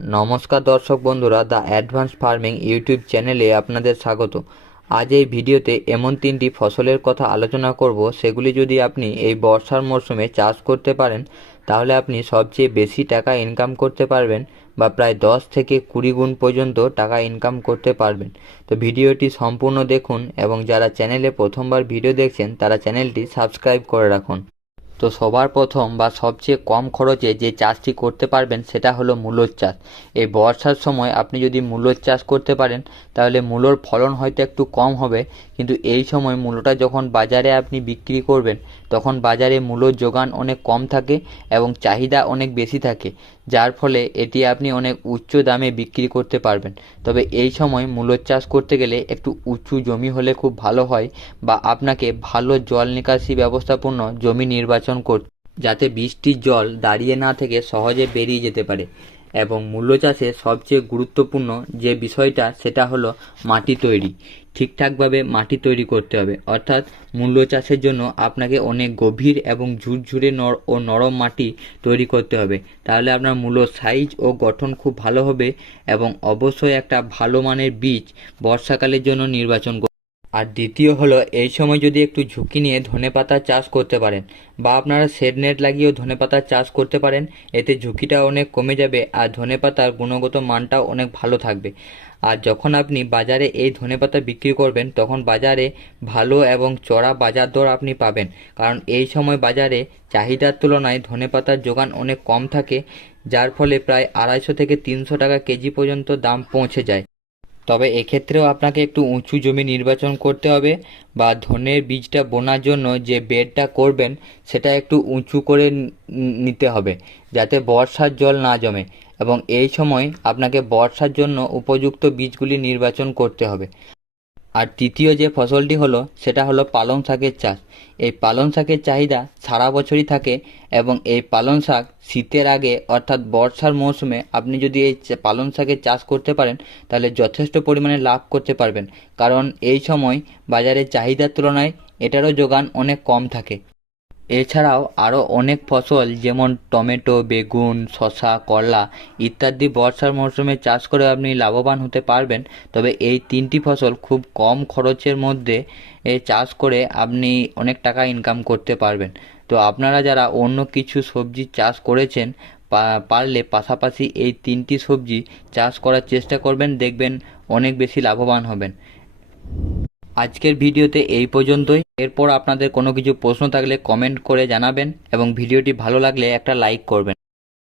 নমস্কার দর্শক বন্ধুরা, দ্য অ্যাডভান্স ফার্মিং ইউটিউব চ্যানেলে আপনাদের স্বাগত। আজ এই ভিডিওতে এমন তিনটি ফসলের কথা আলোচনা করব, সেগুলি যদি আপনি এই বর্ষার মরশুমে চাষ করতে পারেন, তাহলে আপনি সবচেয়ে বেশি টাকা ইনকাম করতে পারবেন বা প্রায় দশ থেকে কুড়ি গুণ পর্যন্ত টাকা ইনকাম করতে পারবেন। তো ভিডিওটি সম্পূর্ণ দেখুন এবং যারা চ্যানেলে প্রথমবার ভিডিও দেখছেন, তারা চ্যানেলটি সাবস্ক্রাইব করে রাখুন। তো সবার প্রথম বা সবচেয়ে কম খরচে যে চাষটি করতে পারবেন সেটা হলো মূলোর চাষ। এই বর্ষার সময় আপনি যদি মূলোর চাষ করতে পারেন, তাহলে মূলোর ফলন হয়তো একটু কম হবে। কিন্তু এই সময় মূলোটা যখন বাজারে আপনি বিক্রি করবেন, তখন বাজারে মূলোর যোগান অনেক কম থাকে এবং চাহিদা অনেক বেশি থাকে। যার ফলে এটি আপনি অনেক উচ্চ দামে বিক্রি করতে পারবেন। তবে এই সময় মূলোর চাষ করতে গেলে একটু উঁচু জমি হলে খুব ভালো হয় বা আপনাকে ভালো জল নিকাশি ব্যবস্থাপূর্ণ জমি নির্বাচন করতে যাতে বৃষ্টির জল দাঁড়িয়ে না থেকে সহজে বেরিয়ে যেতে পারে। এবং মূল্য চাষে সবচেয়ে গুরুত্বপূর্ণ যে বিষয়টা সেটা হলো মাটি তৈরি। ঠিকঠাকভাবে মাটি তৈরি করতে হবে। অর্থাৎ মূল্য চাষের জন্য আপনাকে অনেক গভীর এবং ঝুরঝুরে নর ও নরম মাটি তৈরি করতে হবে। তাহলে আপনার মূল্য, সাইজ ও গঠন খুব ভালো হবে এবং অবশ্যই একটা ভালো মানের বীজ বর্ষাকালের জন্য নির্বাচন আর দ্বিতীয় হলো, এই সময় যদি একটু ঝুঁকি নিয়ে ধনেপাতা চাষ করতে পারেন বা আপনারা শেড নেট লাগিয়েও ধনেপাতার চাষ করতে পারেন, এতে ঝুঁকিটা অনেক কমে যাবে আর ধনেপাতার গুণগত মানটাও অনেক ভালো থাকবে। আর যখন আপনি বাজারে এই ধনেপাতা বিক্রি করবেন, তখন বাজারে ভালো এবং চড়া বাজার দর আপনি পাবেন। কারণ এই সময় বাজারে চাহিদার তুলনায় ধনেপাতার যোগান অনেক কম থাকে, যার ফলে প্রায় আড়াইশো থেকে তিনশো টাকা কেজি পর্যন্ত দাম পৌঁছে যায়। তবে এক্ষেত্রেও আপনাকে একটু উঁচু জমি নির্বাচন করতে হবে বা ধনের বীজটা বোনার জন্য যে বেডটা করবেন, সেটা একটু উঁচু করে নিতে হবে যাতে বর্ষার জল না জমে এবং এই সময় আপনাকে বর্ষার জন্য উপযুক্ত বীজগুলি নির্বাচন করতে হবে। আর তৃতীয় যে ফসলটি হলো, সেটা হলো পালং শাকের চাষ। এই পালং শাকের চাহিদা সারা বছরই থাকে এবং এই পালং শাক শীতের আগে অর্থাৎ বর্ষার মৌসুমে আপনি যদি এই পালং শাকের চাষ করতে পারেন, তাহলে যথেষ্ট পরিমাণে লাভ করতে পারবেন। কারণ এই সময় বাজারে চাহিদার তুলনায় এটারও যোগান অনেক কম থাকে। এছাড়াও আরও অনেক ফসল যেমন টমেটো, বেগুন শশা করলা ইত্যাদি বর্ষার মরশুমে চাষ করে আপনি লাভবান হতে পারবেন। তবে এই তিনটি ফসল খুব কম খরচের মধ্যে চাষ করে আপনি অনেক টাকা ইনকাম করতে পারবেন। তো আপনারা যারা অন্য কিছু সবজি চাষ করেছেন পারলে পাশাপাশি এই তিনটি সবজি চাষ করার চেষ্টা করবেন, দেখবেন অনেক বেশি লাভবান হবেন। আজকের ভিডিওতে এই পর্যন্তই। এরপর আপনাদের কোনো কিছু প্রশ্ন থাকলে কমেন্ট করে জানাবেন এবং ভিডিওটি ভালো লাগলে একটা লাইক করবেন।